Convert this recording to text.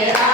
Buonasera.